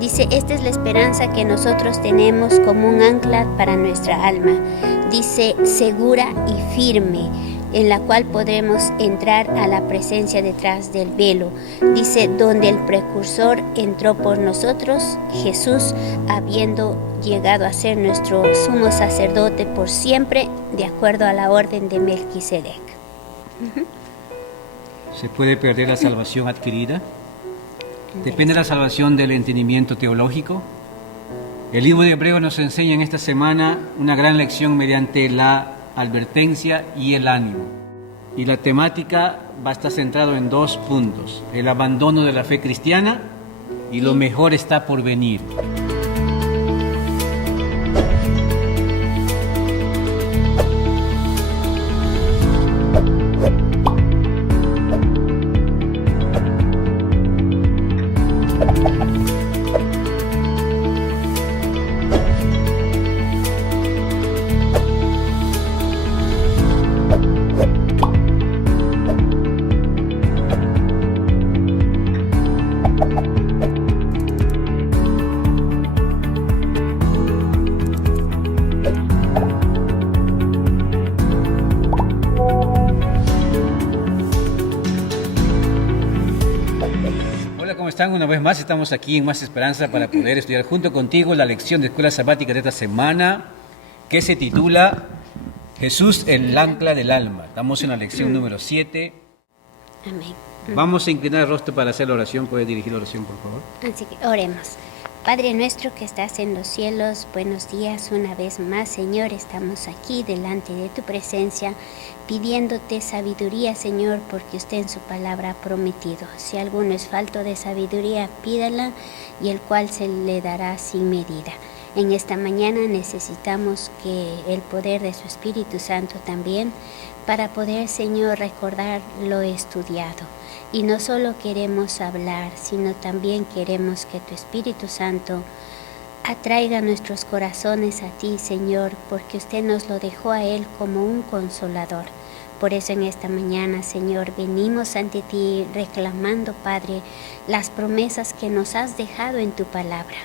Dice, esta es la esperanza que nosotros tenemos como un ancla para nuestra alma. Dice, segura y firme, en la cual podremos entrar a la presencia detrás del velo. Dice, donde el precursor entró por nosotros, Jesús, habiendo llegado a ser nuestro sumo sacerdote por siempre, de acuerdo a la orden de Melquisedec. ¿Se puede perder la salvación adquirida? ¿Depende la salvación del entendimiento teológico? El libro de Hebreos nos enseña en esta semana una gran lección mediante la advertencia y el ánimo. Y la temática va a estar centrada en 2 puntos: el abandono de la fe cristiana y lo mejor está por venir. Una vez más estamos aquí en Más Esperanza para poder estudiar junto contigo la lección de Escuela Sabática de esta semana, que se titula Jesús, el ancla del alma. Estamos en la lección número 7. Amén. Vamos a inclinar el rostro para hacer la oración. ¿Puedes dirigir la oración, por favor? Así que oremos. Padre nuestro que estás en los cielos, buenos días una vez más, Señor. Estamos aquí delante de tu presencia, pidiéndote sabiduría, Señor, porque usted en su palabra ha prometido. Si alguno es falto de sabiduría, pídala, y el cual se le dará sin medida. En esta mañana necesitamos que el poder de su Espíritu Santo también, para poder, Señor, recordar lo estudiado. Y no solo queremos hablar, sino también queremos que tu Espíritu Santo atraiga nuestros corazones a ti, Señor, porque usted nos lo dejó a Él como un consolador. Por eso en esta mañana, Señor, venimos ante ti reclamando, Padre, las promesas que nos has dejado en tu palabra.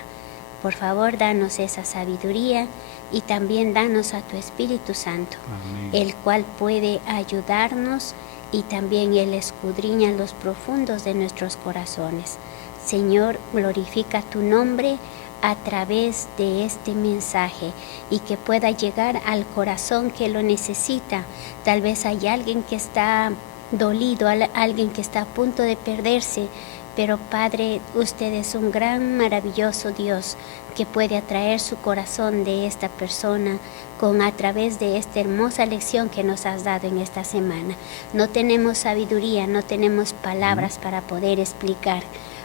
Por favor, danos esa sabiduría y también danos a tu Espíritu Santo, Amén, el cual puede ayudarnos, y también Él escudriña los profundos de nuestros corazones. Señor, glorifica tu nombre a través de este mensaje y que pueda llegar al corazón que lo necesita. Tal vez hay alguien que está dolido, alguien que está a punto de perderse, pero Padre, usted es un gran, maravilloso Dios que puede atraer su corazón de esta persona a través de esta hermosa lección que nos has dado en esta semana. No tenemos sabiduría, no tenemos palabras para poder explicar.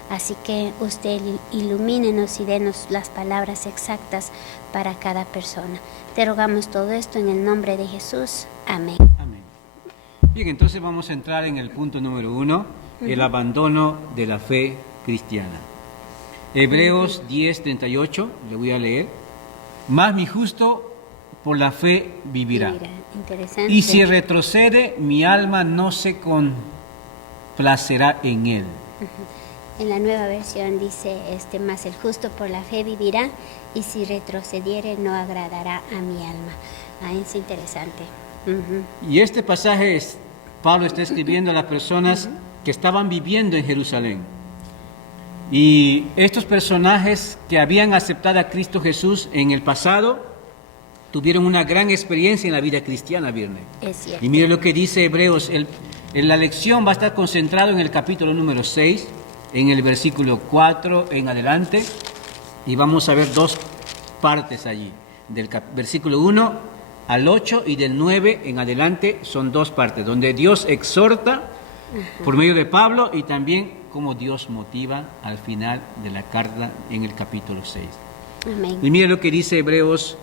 Así que usted ilumínenos y denos las palabras exactas para cada persona. Te rogamos todo esto en el nombre de Jesús. Amén. Amén. Bien, entonces vamos a entrar en el punto número 1, el abandono de la fe cristiana. Hebreos 10:38, le voy a leer. Mas mi justo por la fe vivirá. Interesante. Y si retrocede, mi alma no se complacerá en él. En la nueva versión dice, mas el justo por la fe vivirá, y si retrocediere no agradará a mi alma. Es interesante. Y este pasaje Pablo está escribiendo a las personas que estaban viviendo en Jerusalén. Y estos personajes que habían aceptado a Cristo Jesús en el pasado, tuvieron una gran experiencia en la vida cristiana, Virne. Es cierto. Y mire lo que dice Hebreos, en la lección va a estar concentrado en el capítulo número 6, en el versículo 4 en adelante, y vamos a ver 2 partes allí, del versículo 1 al 8 y del 9 en adelante son 2 partes, donde Dios exhorta por medio de Pablo y también cómo Dios motiva al final de la carta en el capítulo 6. Amén. Y mire lo que dice Hebreos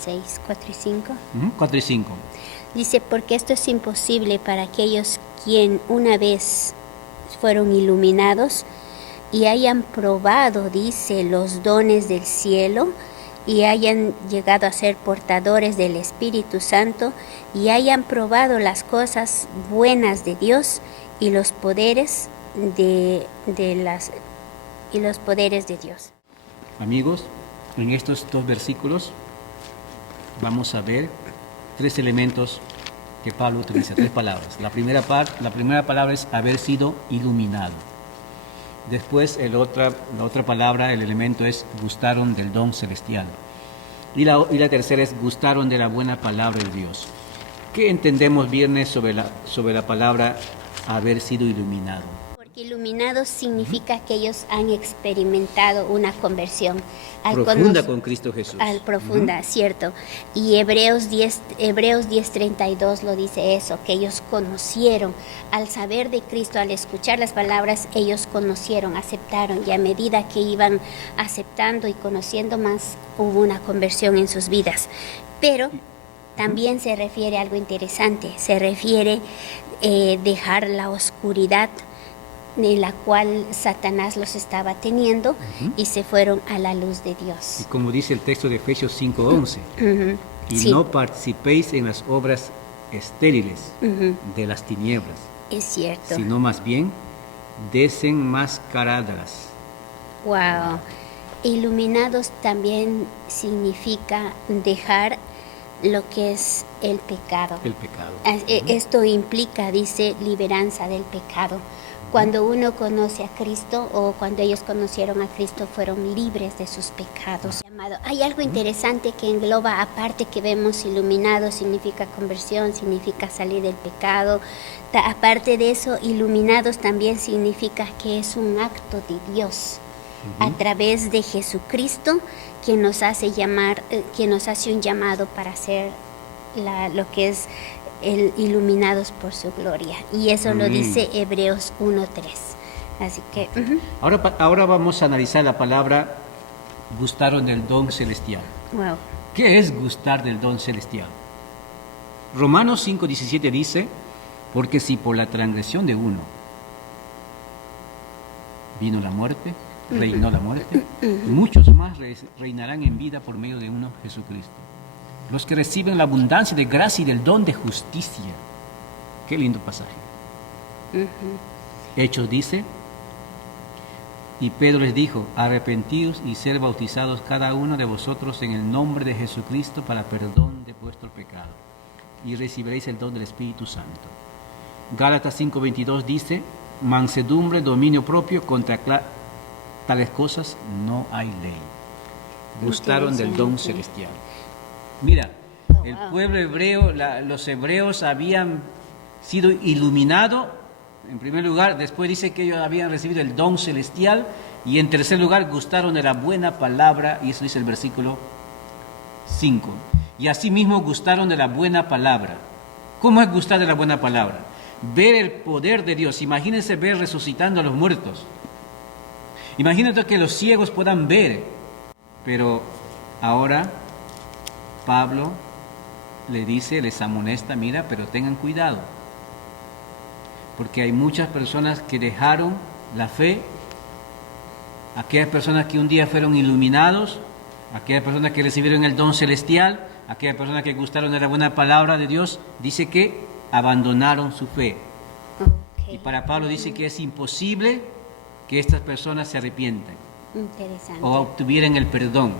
6, 4 y 5. 4 y 5. Dice, porque esto es imposible para aquellos quien una vez fueron iluminados y hayan probado, dice, los dones del cielo, y hayan llegado a ser portadores del Espíritu Santo, y hayan probado las cosas buenas de Dios y los poderes de las y los poderes de Dios. Amigos, en estos 2 versículos vamos a ver 3 elementos que Pablo utiliza, 3 palabras. La primera palabra es haber sido iluminado. Después la otra palabra, el elemento es gustaron del don celestial. Y la tercera es gustaron de la buena palabra de Dios. ¿Qué entendemos viernes sobre la palabra haber sido iluminado? Porque iluminados significa que ellos han experimentado una conversión. Profunda con Cristo Jesús. Profunda, cierto. Y Hebreos 10:32 lo dice eso, que ellos conocieron. Al saber de Cristo, al escuchar las palabras, ellos conocieron, aceptaron. Y a medida que iban aceptando y conociendo más, hubo una conversión en sus vidas. Pero también se refiere a algo interesante. Se refiere dejar la oscuridad en la cual Satanás los estaba teniendo y se fueron a la luz de Dios. Y como dice el texto de Efesios 5:11, y sí, no participéis en las obras estériles de las tinieblas, es cierto. sino más bien desenmascaradlas. Wow. Iluminados también significa dejar lo que es el pecado. El pecado. Esto implica, dice, liberanza del pecado. Cuando uno conoce a Cristo o cuando ellos conocieron a Cristo, fueron libres de sus pecados. Hay algo interesante que engloba, aparte que vemos iluminado, significa conversión, significa salir del pecado. Aparte de eso, iluminados también significa que es un acto de Dios a través de Jesucristo, que nos hace un llamado para hacer lo que es iluminados por su gloria. Y eso lo dice Hebreos 1:3. Así que Ahora vamos a analizar la palabra gustaron del don celestial. wow. ¿Qué es gustar del don celestial? Romanos 5:17 dice, porque si por la transgresión de uno vino la muerte, reinó la muerte, muchos más reinarán en vida por medio de uno, Jesucristo. Los que reciben la abundancia de gracia y del don de justicia. Qué lindo pasaje. Hechos dice, y Pedro les dijo, arrepentidos y ser bautizados cada uno de vosotros en el nombre de Jesucristo para perdón de vuestro pecado, y recibiréis el don del Espíritu Santo. Gálatas 5:22 dice, mansedumbre, dominio propio, contra tales cosas no hay ley. Gustaron del don celestial. Mira, el pueblo hebreo, los hebreos habían sido iluminados, en primer lugar. Después dice que ellos habían recibido el don celestial, y en tercer lugar gustaron de la buena palabra, y eso dice el versículo 5. Y asimismo gustaron de la buena palabra. ¿Cómo es gustar de la buena palabra? Ver el poder de Dios. Imagínense ver resucitando a los muertos. Imagínate que los ciegos puedan ver. Pero ahora Pablo les amonesta, mira, pero tengan cuidado, porque hay muchas personas que dejaron la fe, aquellas personas que un día fueron iluminados, aquellas personas que recibieron el don celestial, aquellas personas que gustaron de la buena palabra de Dios, dice que abandonaron su fe. Y para Pablo dice que es imposible que estas personas se arrepientan o obtuvieran el perdón.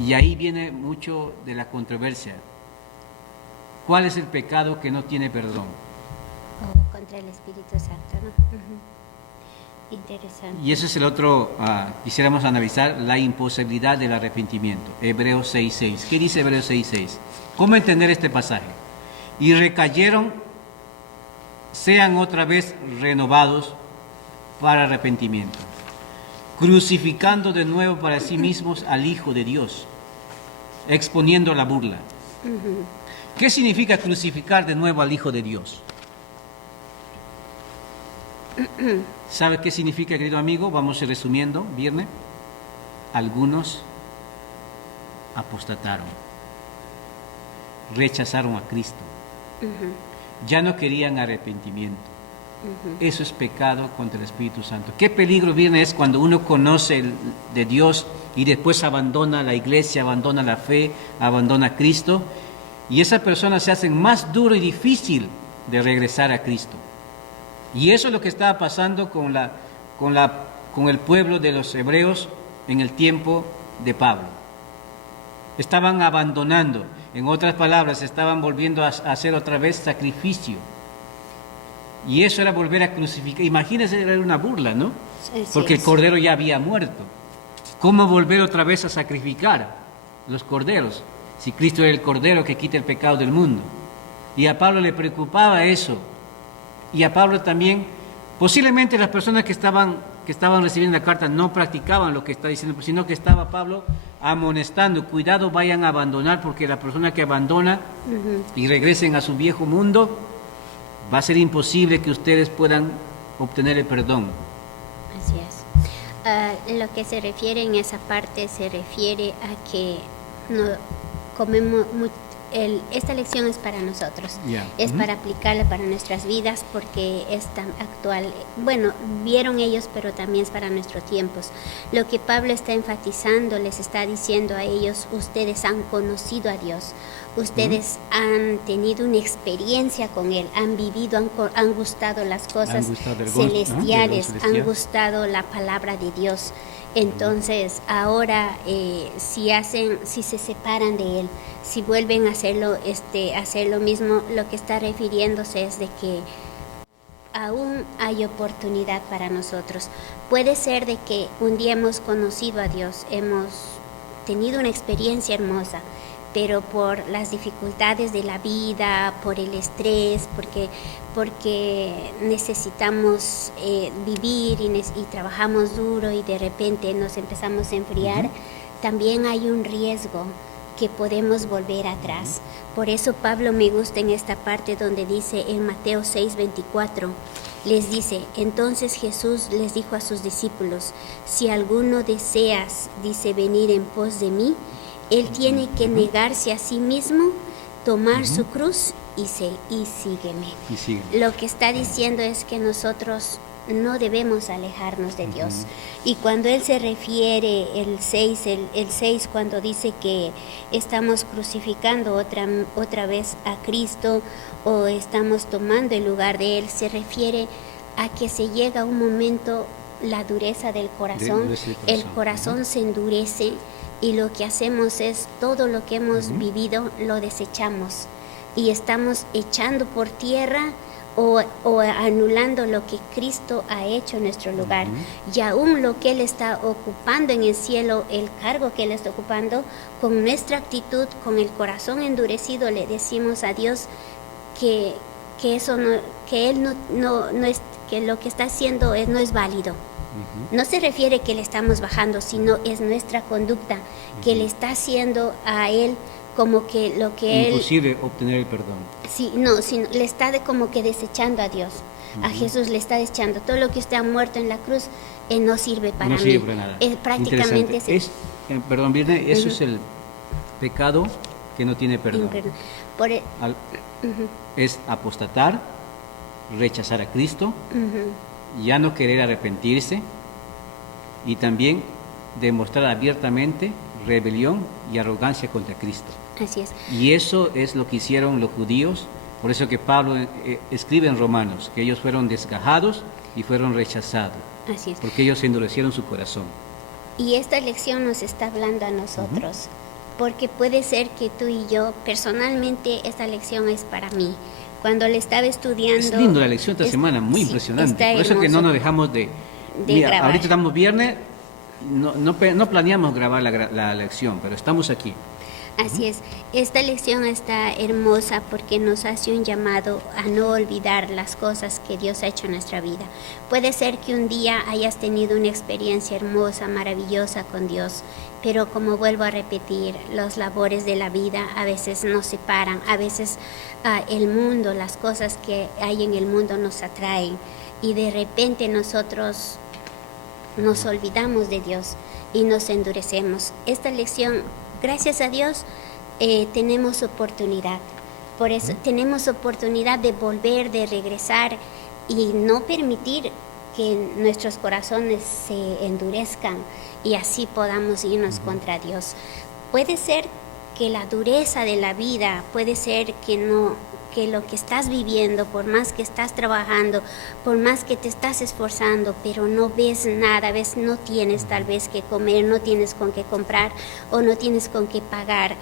Y ahí viene mucho de la controversia. ¿Cuál es el pecado que no tiene perdón? Contra el Espíritu Santo, ¿no? Interesante. Y eso es el otro, quisiéramos analizar, la imposibilidad del arrepentimiento. Hebreos 6:6. ¿Qué dice Hebreos 6:6? ¿Cómo entender este pasaje? Y recayeron, sean otra vez renovados para arrepentimiento, crucificando de nuevo para sí mismos al Hijo de Dios, exponiendo la burla. ¿Qué significa crucificar de nuevo al Hijo de Dios? ¿Sabe qué significa, querido amigo? Vamos resumiendo, viernes. Algunos apostataron, rechazaron a Cristo, ya no querían arrepentimiento. Eso es pecado contra el Espíritu Santo. Qué peligro viene es cuando uno conoce de Dios y después abandona la iglesia, abandona la fe, abandona a Cristo, y esas personas se hacen más duro y difícil de regresar a Cristo. Y eso es lo que estaba pasando con el pueblo de los hebreos en el tiempo de Pablo. Estaban abandonando, en otras palabras, estaban volviendo a hacer otra vez sacrificio. Y eso era volver a crucificar. Imagínense, era una burla, ¿no? Porque el cordero ya había muerto. ¿Cómo volver otra vez a sacrificar los corderos? Si Cristo era el cordero que quita el pecado del mundo. Y a Pablo le preocupaba eso. Y a Pablo también, posiblemente las personas que estaban recibiendo la carta no practicaban lo que está diciendo, sino que estaba Pablo amonestando, cuidado, vayan a abandonar, porque la persona que abandona y regresen a su viejo mundo, va a ser imposible que ustedes puedan obtener el perdón. Así es. Lo que se refiere en esa parte se refiere a que no comemos esta lección es para nosotros, es para aplicarla para nuestras vidas, porque es tan actual. Bueno, vieron ellos, pero también es para nuestros tiempos. Lo que Pablo está enfatizando, les está diciendo a ellos: ustedes han conocido a Dios, ustedes han tenido una experiencia con Él, han vivido, han gustado las cosas celestiales, han gustado la palabra de Dios. Entonces ahora si se separan de Él, si vuelven a hacer lo mismo, lo que está refiriéndose es de que aún hay oportunidad para nosotros. Puede ser de que un día hemos conocido a Dios, hemos tenido una experiencia hermosa, pero por las dificultades de la vida, por el estrés, porque necesitamos vivir y trabajamos duro y de repente nos empezamos a enfriar, también hay un riesgo que podemos volver atrás. Por eso Pablo me gusta en esta parte donde dice en Mateo 6:24, les dice: entonces Jesús les dijo a sus discípulos: si alguno deseas, dice, venir en pos de mí, él tiene que negarse a sí mismo, tomar su cruz y sígueme. Lo que está diciendo es que nosotros no debemos alejarnos de Dios. Y cuando él se refiere, el 6, cuando dice que estamos crucificando otra vez a Cristo o estamos tomando el lugar de él, se refiere a que se llega un momento, la dureza del corazón, el corazón se endurece, y lo que hacemos es todo lo que hemos vivido lo desechamos y estamos echando por tierra o anulando lo que Cristo ha hecho en nuestro lugar. Y aún lo que Él está ocupando en el cielo, el cargo que Él está ocupando, con nuestra actitud, con el corazón endurecido, le decimos a Dios que eso no, que Él no es, que lo que está haciendo no es válido. No se refiere que le estamos bajando, sino es nuestra conducta que le está haciendo a Él como que lo que imposible obtener el perdón. Sí, no, sino le está como que desechando a Dios. A Jesús le está desechando. Todo lo que usted ha muerto en la cruz no sirve para mí. No sirve para nada. Es prácticamente perdón, Virne, eso es el pecado que no tiene perdón. Es apostatar, rechazar a Cristo, ya no querer arrepentirse y también demostrar abiertamente rebelión y arrogancia contra Cristo. Así es. Y eso es lo que hicieron los judíos, por eso que Pablo escribe en Romanos, que ellos fueron desgajados y fueron rechazados. Así es. Porque ellos endurecieron su corazón. Y esta lección nos está hablando a nosotros, porque puede ser que tú y yo, personalmente, esta lección es para mí. Cuando le estaba estudiando... Es lindo la lección esta semana, muy impresionante. Por eso que no nos dejamos de grabar. Ahorita estamos viernes, no planeamos grabar la lección, pero estamos aquí. Así es, esta lección está hermosa porque nos hace un llamado a no olvidar las cosas que Dios ha hecho en nuestra vida. Puede ser que un día hayas tenido una experiencia hermosa, maravillosa con Dios, pero como vuelvo a repetir, los labores de la vida a veces nos separan, a veces el mundo, las cosas que hay en el mundo nos atraen y de repente nosotros nos olvidamos de Dios y nos endurecemos. Esta lección, gracias a Dios, tenemos oportunidad. Por eso tenemos oportunidad de volver, de regresar y no permitir que nuestros corazones se endurezcan y así podamos irnos contra Dios. Puede ser que la dureza de la vida, puede ser que que lo que estás viviendo, por más que estás trabajando, por más que te estás esforzando, pero no ves nada, ves, no tienes tal vez que comer, no tienes con qué comprar o no tienes con qué pagar.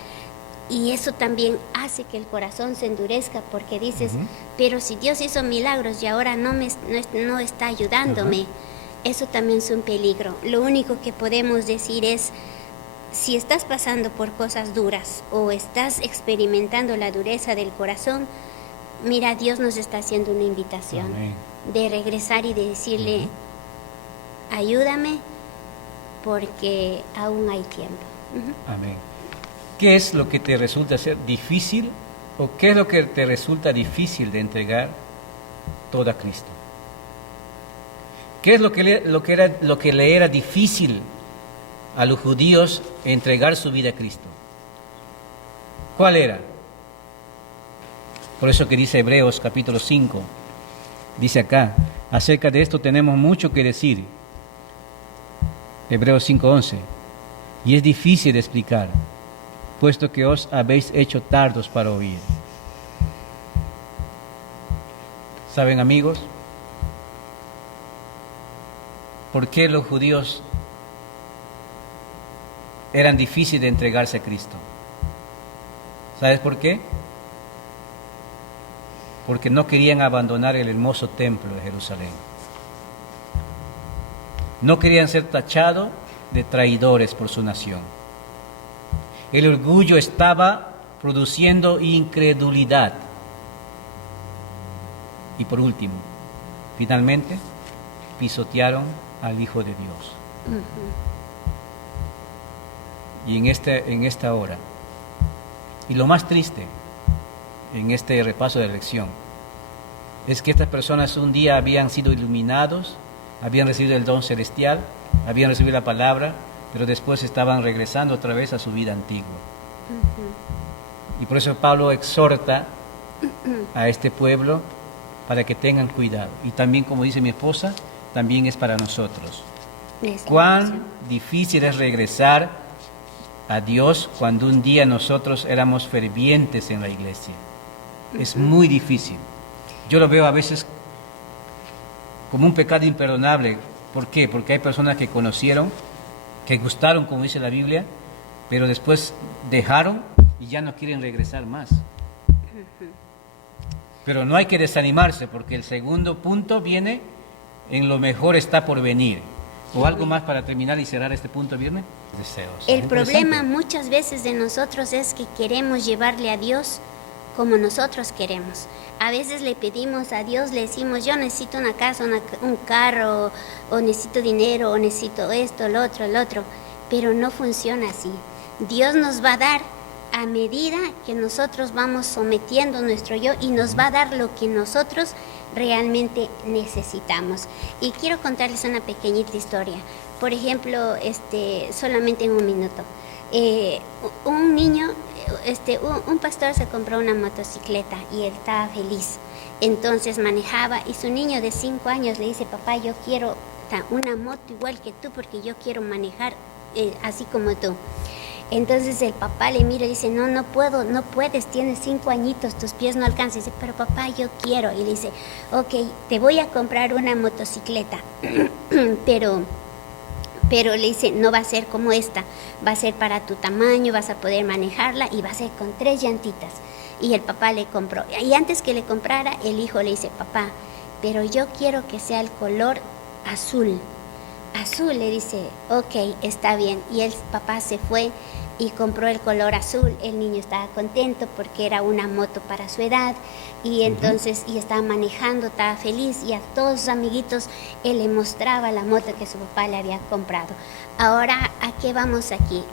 Y eso también hace que el corazón se endurezca porque dices, pero si Dios hizo milagros y ahora no está ayudándome, eso también es un peligro. Lo único que podemos decir es, si estás pasando por cosas duras o estás experimentando la dureza del corazón, mira, Dios nos está haciendo una invitación de regresar y de decirle, ayúdame porque aún hay tiempo. Amén. ¿Qué es lo que te resulta ser difícil o qué es lo que te resulta difícil de entregar todo a Cristo? ¿Qué es lo que le era difícil a los judíos entregar su vida a Cristo? ¿Cuál era? Por eso que dice Hebreos capítulo 5, dice acá, acerca de esto tenemos mucho que decir. Hebreos 5:11, y es difícil de explicar, puesto que os habéis hecho tardos para oír. ¿Saben, amigos? ¿Por qué los judíos eran difíciles de entregarse a Cristo? ¿Sabes por qué? Porque no querían abandonar el hermoso templo de Jerusalén. No querían ser tachados de traidores por su nación. El orgullo estaba produciendo incredulidad. Y por último, finalmente, pisotearon al Hijo de Dios. Y en esta hora, y lo más triste en este repaso de la lección, es que estas personas un día habían sido iluminados, habían recibido el don celestial, habían recibido la palabra, pero después estaban regresando otra vez a su vida antigua. Y por eso Pablo exhorta a este pueblo para que tengan cuidado. Y también, como dice mi esposa, también es para nosotros. Cuán difícil es regresar a Dios cuando un día nosotros éramos fervientes en la iglesia. Es muy difícil. Yo lo veo a veces como un pecado imperdonable. ¿Por qué? Porque hay personas que conocieron, que gustaron, como dice la Biblia, pero después dejaron y ya no quieren regresar más. Pero no hay que desanimarse, porque el segundo punto viene en lo mejor está por venir. ¿O algo más para terminar y cerrar este punto, Viernes? Deseos. El problema muchas veces de nosotros es que queremos llevarle a Dios como nosotros queremos. A veces le pedimos a Dios, le decimos, yo necesito una casa, un carro, o necesito dinero, o necesito esto, lo otro, pero no funciona así. Dios nos va a dar a medida que nosotros vamos sometiendo nuestro yo y nos va a dar lo que nosotros realmente necesitamos. Y quiero contarles una pequeñita historia. Por ejemplo, solamente en un minuto. Un niño, un pastor se compró una motocicleta y él estaba feliz. Entonces manejaba y su niño de 5 años le dice, papá, yo quiero una moto igual que tú porque yo quiero manejar así como tú. Entonces el papá le mira y dice, no puedo, no puedes, tienes 5 añitos, tus pies no alcanzan. Y dice, pero papá, yo quiero. Y le dice, ok, te voy a comprar una motocicleta, pero le dice, no va a ser como esta, va a ser para tu tamaño, vas a poder manejarla y va a ser con 3 llantitas. Y el papá le compró. Y antes que le comprara, el hijo le dice, papá, pero yo quiero que sea el color azul. Azul, le dice, ok, está bien. Y el papá se fue y compró el color azul. El niño estaba contento porque era una moto para su edad y entonces y estaba manejando, estaba feliz y a todos sus amiguitos él le mostraba la moto que su papá le había comprado. Ahora, ¿a qué vamos aquí?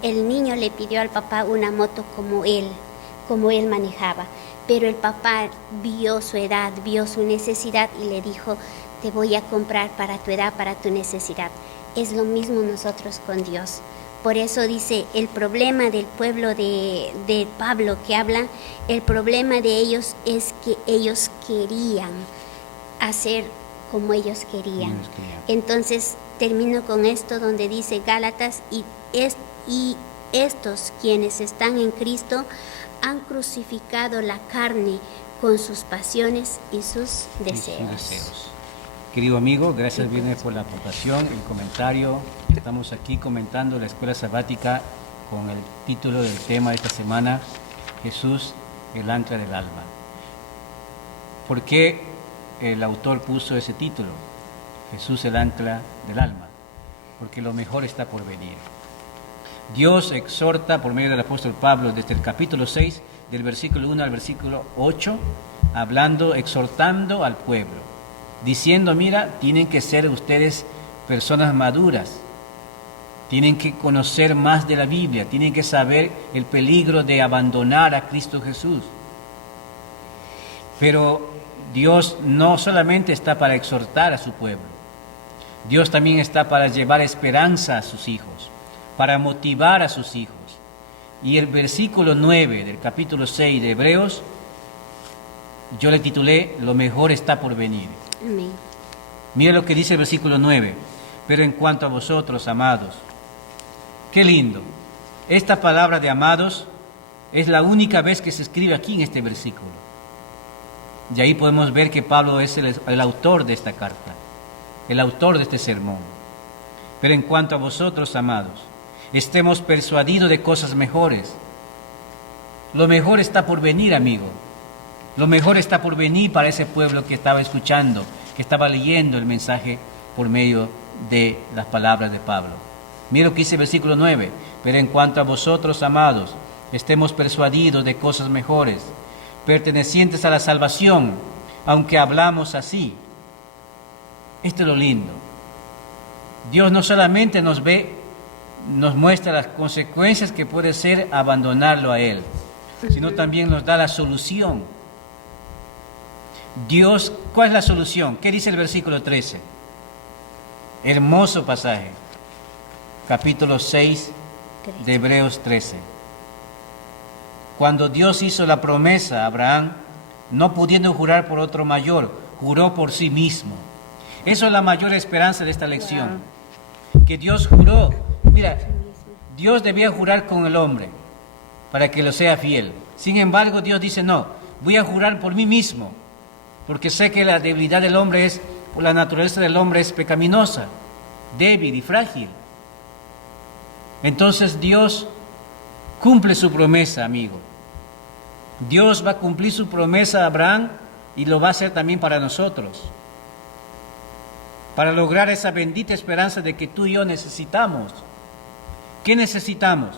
El niño le pidió al papá una moto como él manejaba, pero el papá vio su edad, vio su necesidad y le dijo, te voy a comprar para tu edad, para tu necesidad. Es lo mismo nosotros con Dios. Por eso dice, el problema del pueblo de Pablo que habla, el problema de ellos es que ellos querían hacer como ellos querían. Entonces, termino con esto donde dice Gálatas, y estos quienes están en Cristo han crucificado la carne con sus pasiones y sus deseos. Querido amigo, gracias bien por la aportación, el comentario. Estamos aquí comentando la escuela sabática con el título del tema de esta semana, Jesús, el ancla del alma. ¿Por qué el autor puso ese título? Jesús, el ancla del alma. Porque lo mejor está por venir. Dios exhorta por medio del apóstol Pablo desde el capítulo 6, del versículo 1 al versículo 8, exhortando al pueblo, diciendo, mira, tienen que ser ustedes personas maduras, tienen que conocer más de la Biblia, tienen que saber el peligro de abandonar a Cristo Jesús. Pero Dios no solamente está para exhortar a su pueblo, Dios también está para llevar esperanza a sus hijos, para motivar a sus hijos. Y el versículo 9 del capítulo 6 de Hebreos, yo le titulé, lo mejor está por venir. Amén. Mira lo que dice el versículo 9. Pero en cuanto a vosotros, amados, qué lindo. Esta palabra de amados es la única vez que se escribe aquí en este versículo. Y ahí podemos ver que Pablo es el autor de esta carta, el autor de este sermón. Pero en cuanto a vosotros, amados, estemos persuadidos de cosas mejores. Lo mejor está por venir, amigo. Lo mejor está por venir para ese pueblo que estaba escuchando, que estaba leyendo el mensaje por medio de las palabras de Pablo. Mira lo que dice el versículo 9. Pero en cuanto a vosotros, amados, estemos persuadidos de cosas mejores, pertenecientes a la salvación, aunque hablamos así. Esto es lo lindo. Dios no solamente nos muestra las consecuencias que puede ser abandonarlo a Él, sino también nos da la solución. Dios, ¿cuál es la solución? ¿Qué dice el versículo 13? Hermoso pasaje. Capítulo 6 de Hebreos 13. Cuando Dios hizo la promesa a Abraham, no pudiendo jurar por otro mayor, juró por sí mismo. Eso es la mayor esperanza de esta lección. Que Dios juró. Mira, Dios debía jurar con el hombre para que lo sea fiel. Sin embargo, Dios dice, no, voy a jurar por mí mismo, porque sé que la debilidad del hombre la naturaleza del hombre es pecaminosa, débil y frágil. Entonces Dios cumple su promesa, amigo. Dios va a cumplir su promesa a Abraham y lo va a hacer también para nosotros. Para lograr esa bendita esperanza de que tú y yo necesitamos. ¿Qué necesitamos?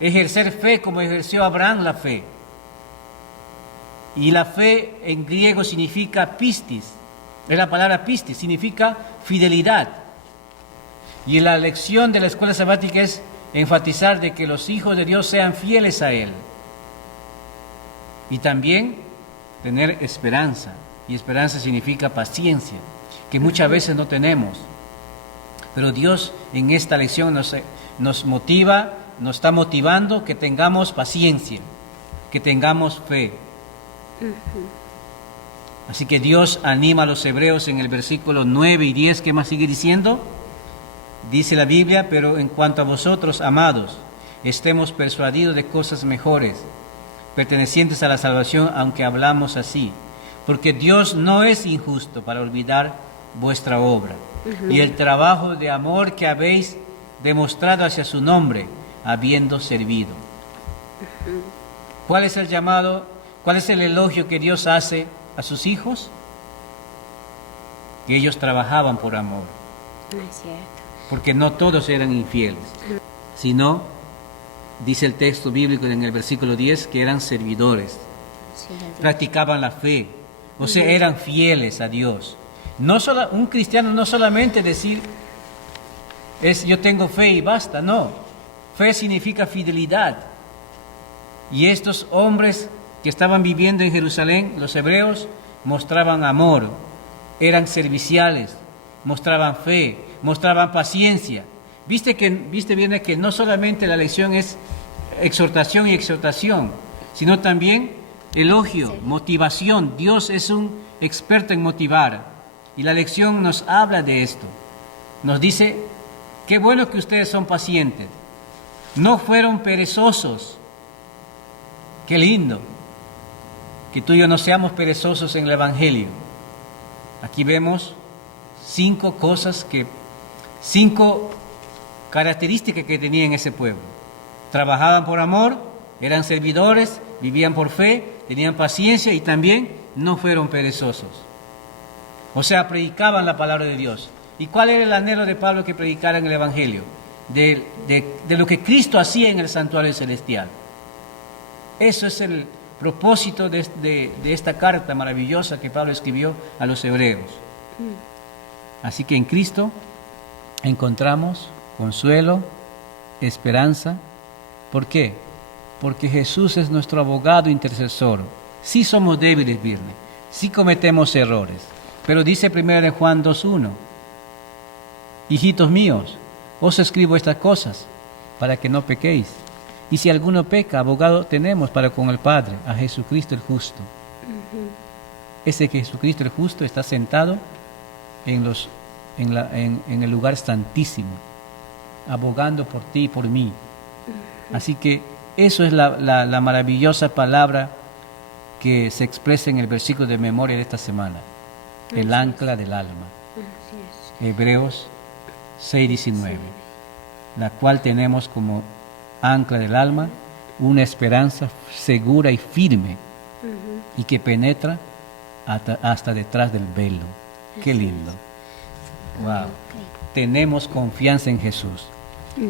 Ejercer fe como ejerció Abraham la fe. Y la fe en griego significa pistis. Es la palabra pistis, significa fidelidad. Y la lección de la escuela sabática es enfatizar de que los hijos de Dios sean fieles a Él. Y también tener esperanza. Y esperanza significa paciencia, que muchas veces no tenemos. Pero Dios en esta lección nos motiva, nos está motivando que tengamos paciencia, que tengamos fe. Así que Dios anima a los hebreos en el versículo 9 y 10, ¿qué más sigue diciendo? Dice la Biblia, pero en cuanto a vosotros, amados, estemos persuadidos de cosas mejores, pertenecientes a la salvación, aunque hablamos así. Porque Dios no es injusto para olvidar vuestra obra y el trabajo de amor que habéis demostrado hacia su nombre, habiendo servido. ¿Cuál es el llamado? ¿Cuál es el elogio que Dios hace a sus hijos? Que ellos trabajaban por amor. Es cierto. Porque no todos eran infieles, sino, dice el texto bíblico en el versículo 10, que eran servidores, practicaban la fe, o sea, eran fieles a Dios. Un cristiano no solamente decir, yo tengo fe y basta, no. Fe significa fidelidad. Y estos hombres que estaban viviendo en Jerusalén, los hebreos, mostraban amor, eran serviciales, mostraban fe, mostraban paciencia. Viste bien que no solamente la lección es exhortación y exhortación, sino también elogio, motivación. Dios es un experto en motivar y la lección nos habla de esto. Nos dice, qué bueno que ustedes son pacientes, no fueron perezosos. Qué lindo que tú y yo no seamos perezosos en el Evangelio. Aquí vemos 5 características que tenían ese pueblo. Trabajaban por amor, eran servidores, vivían por fe, tenían paciencia y también no fueron perezosos. O sea, predicaban la palabra de Dios. ¿Y cuál era el anhelo de Pablo que predicaran el Evangelio? De lo que Cristo hacía en el santuario celestial. Eso es el propósito de esta carta maravillosa que Pablo escribió a los hebreos. Así que en Cristo encontramos consuelo, esperanza. ¿Por qué? Porque Jesús es nuestro abogado intercesor. Sí somos débiles, Virne, sí cometemos errores, pero dice 1 Juan 2:1, hijitos míos, os escribo estas cosas para que no pequéis. Y si alguno peca, abogado tenemos para con el Padre, a Jesucristo el justo. Ese que Jesucristo el justo está sentado en el lugar santísimo, abogando por ti y por mí. Así que eso es la maravillosa palabra que se expresa en el versículo de memoria de esta semana, el ancla del alma. Hebreos 6:19, la cual tenemos como ancla del alma una esperanza segura y firme y que penetra hasta detrás del velo. Qué lindo. Wow. Tenemos confianza en Jesús.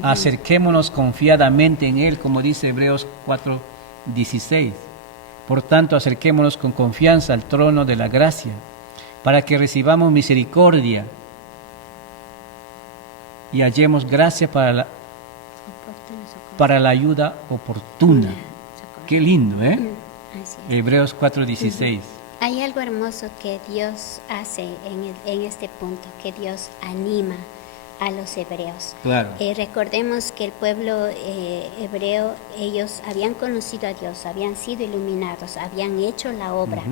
Acerquémonos confiadamente en Él, como dice Hebreos 4:16. Por tanto, acerquémonos con confianza al trono de la gracia, para que recibamos misericordia y hallemos gracia para la ayuda oportuna. Qué lindo, ¿eh? Hebreos 4:16. Hay algo hermoso que Dios hace en este punto, que Dios anima a los hebreos. Claro. Recordemos que el pueblo hebreo, ellos habían conocido a Dios, habían sido iluminados, habían hecho la obra.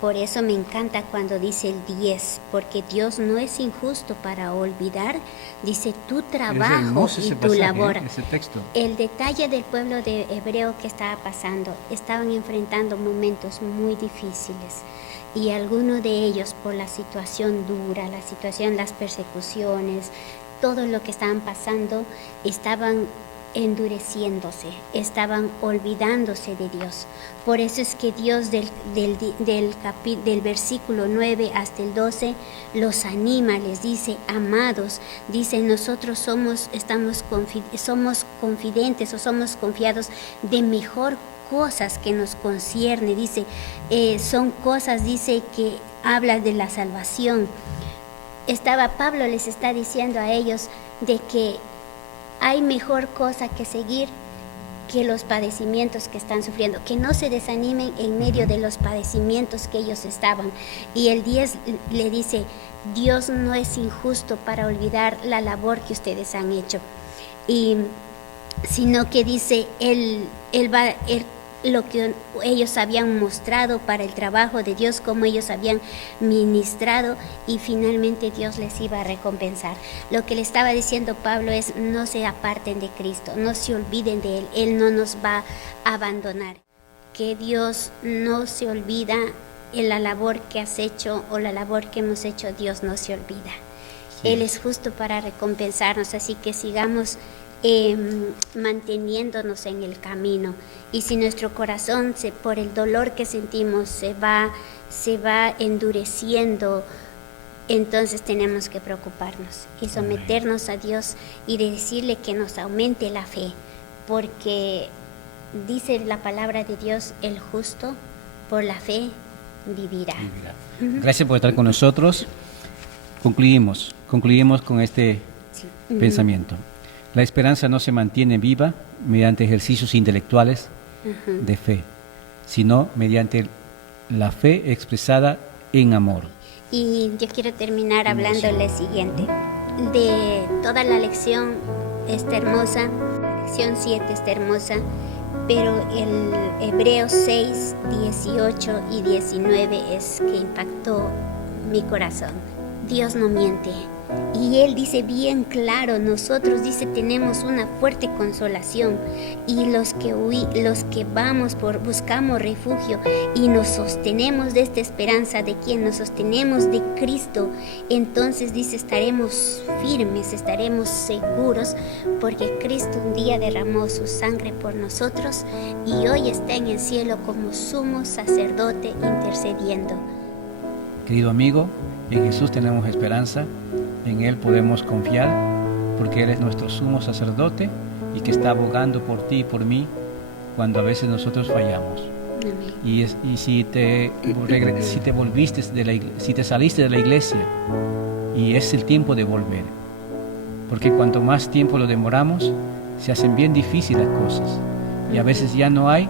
Por eso me encanta cuando dice el 10, porque Dios no es injusto para olvidar, dice tu trabajo y tu labor. Ese texto. El detalle del pueblo de hebreo que estaba pasando, estaban enfrentando momentos muy difíciles y algunos de ellos por la situación dura, las persecuciones, todo lo que estaban pasando, estaban endureciéndose, estaban olvidándose de Dios. Por eso es que Dios del versículo 9 hasta el 12 los anima, les dice, amados, dice, nosotros somos confidentes o somos confiados de mejor cosas que nos concierne, dice, son cosas, dice, que habla de la salvación. Pablo les está diciendo a ellos de que hay mejor cosa que seguir que los padecimientos que están sufriendo, que no se desanimen en medio de los padecimientos que ellos estaban. Y el 10 le dice, Dios no es injusto para olvidar la labor que ustedes han hecho, sino que dice, lo que ellos habían mostrado para el trabajo de Dios, cómo ellos habían ministrado, y finalmente Dios les iba a recompensar. Lo que le estaba diciendo Pablo es, no se aparten de Cristo, no se olviden de Él, Él no nos va a abandonar. Que Dios no se olvida en la labor que has hecho o la labor que hemos hecho, Dios no se olvida. Sí. Él es justo para recompensarnos, así que sigamos manteniéndonos en el camino. Y si nuestro corazón por el dolor que sentimos se va endureciendo, entonces tenemos que preocuparnos y someternos a Dios y decirle que nos aumente la fe, porque dice la palabra de Dios, el justo por la fe vivirá. Gracias por estar con nosotros. Concluimos con este pensamiento. La esperanza no se mantiene viva mediante ejercicios intelectuales de fe, sino mediante la fe expresada en amor. Y yo quiero terminar hablándoles siguiente. De toda la lección está hermosa, la lección 7 está hermosa, pero el Hebreos 6, 18 y 19 es que impactó mi corazón. Dios no miente. Y Él dice bien claro, nosotros dice tenemos una fuerte consolación, y los que buscamos refugio y nos sostenemos de esta esperanza, ¿de quién? Nos sostenemos de Cristo. Entonces dice estaremos firmes, estaremos seguros, porque Cristo un día derramó su sangre por nosotros y hoy está en el cielo como sumo sacerdote intercediendo. Querido amigo, en Jesús tenemos esperanza. En Él podemos confiar porque Él es nuestro sumo sacerdote y que está abogando por ti y por mí cuando a veces nosotros fallamos. Amén. Y si te saliste de la iglesia, y es el tiempo de volver, porque cuanto más tiempo lo demoramos, se hacen bien difíciles las cosas y a veces ya no hay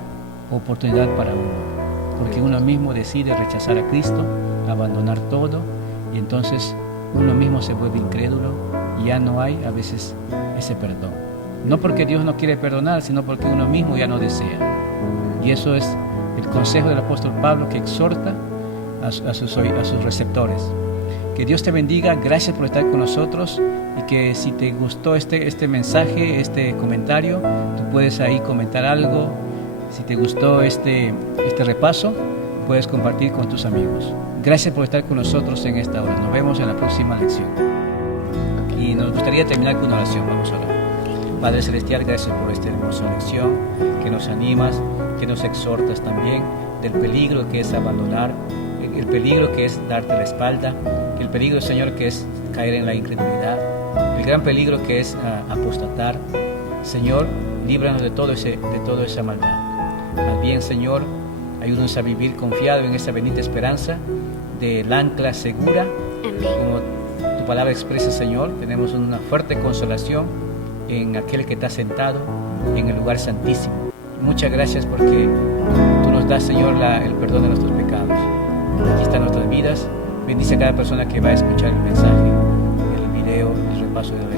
oportunidad para uno, porque uno mismo decide rechazar a Cristo, abandonar todo, y entonces uno mismo se vuelve incrédulo y ya no hay a veces ese perdón. No porque Dios no quiere perdonar, sino porque uno mismo ya no desea. Y eso es el consejo del apóstol Pablo, que exhorta a sus receptores. Que Dios te bendiga, gracias por estar con nosotros, y que si te gustó este mensaje, este comentario, tú puedes ahí comentar algo. Si te gustó este repaso, puedes compartir con tus amigos. Gracias por estar con nosotros en esta hora. Nos vemos en la próxima lección. Y nos gustaría terminar con una oración. Vamos a orar. Padre Celestial, gracias por esta hermosa lección, que nos animas, que nos exhortas también del peligro que es abandonar, el peligro que es darte la espalda, el peligro, Señor, que es caer en la incredulidad, el gran peligro que es apostatar. Señor, líbranos de toda esa maldad. Más bien, Señor, ayúdanos a vivir confiado en esa bendita esperanza del ancla segura. Amén. Como tu palabra expresa, Señor, tenemos una fuerte consolación en aquel que está sentado en el lugar santísimo. Muchas gracias porque tú nos das, Señor, el perdón de nuestros pecados. Aquí están nuestras vidas. Bendice a cada persona que va a escuchar el mensaje, el video, el repaso de la